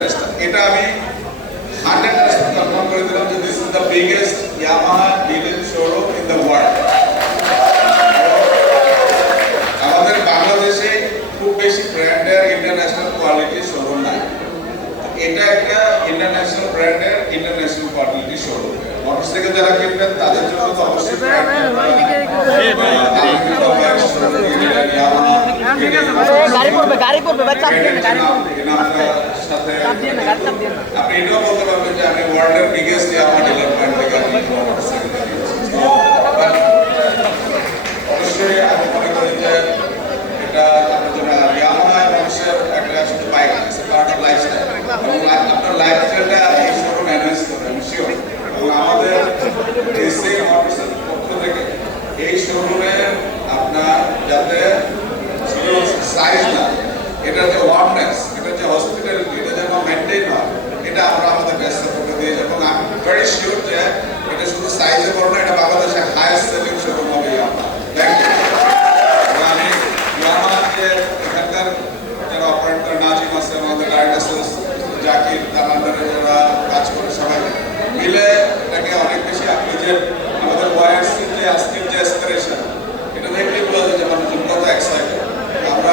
এটা আমি 100% কনফার্ম করে দিলাম যে this is the biggest Yamaha dealer showroom in the world. আমাদের বাংলাদেশে খুব বেশি ব্র্যান্ডের ইন্টারন্যাশনাল কোয়ালিটি শোরুম নাই। এটা একটা ইন্টারন্যাশনাল ব্র্যান্ডের ইন্টারন্যাশনাল কোয়ালিটি শোরুম। মোটরসাইকেল যারা কিনবেন তাদের জন্য তো অবশ্যই গাড়ি পড়বে ভাই, চাপ দিয়ে না, গাড়ি পড়বে। চাপ দিয়ে না, গাড়ি চাপ দিয়ে না। আপনি এটাও বলতে পারবেন যে আমি ওয়ার্ল্ডের বিগেস্ট ইয়ামাহা ডিলার ব্র্যান্ড থেকে আমি মোটরসাইকেল কিনেছি। অবশ্যই আমি মনে করি যে এটা আপনার জন্য ইয়ামাহা মানুষের একটা শুধু বাইক না, এটা পার্ট অফ লাইফস্টাইল। এবং আপনার লাইফস্টাইলটা এই শোরুম এনহ্যান্স করবে, আমি শিওর। এবং আমাদের এসএ মোটরসাইকেল পক্ষ থেকে এই শোরুমের আপনার যাতে শুধু সাইজ না, এটা যে ওয়ার্মনেস, এটা যে হসপিটালিটি, এটা যেন মেনটেন হয়, এটা আমরা আমাদের ব্যস্ত করতে দিয়ে, এবং আমি ভেরি শিওর যে এটা শুধু সাইজে করবো না, এটা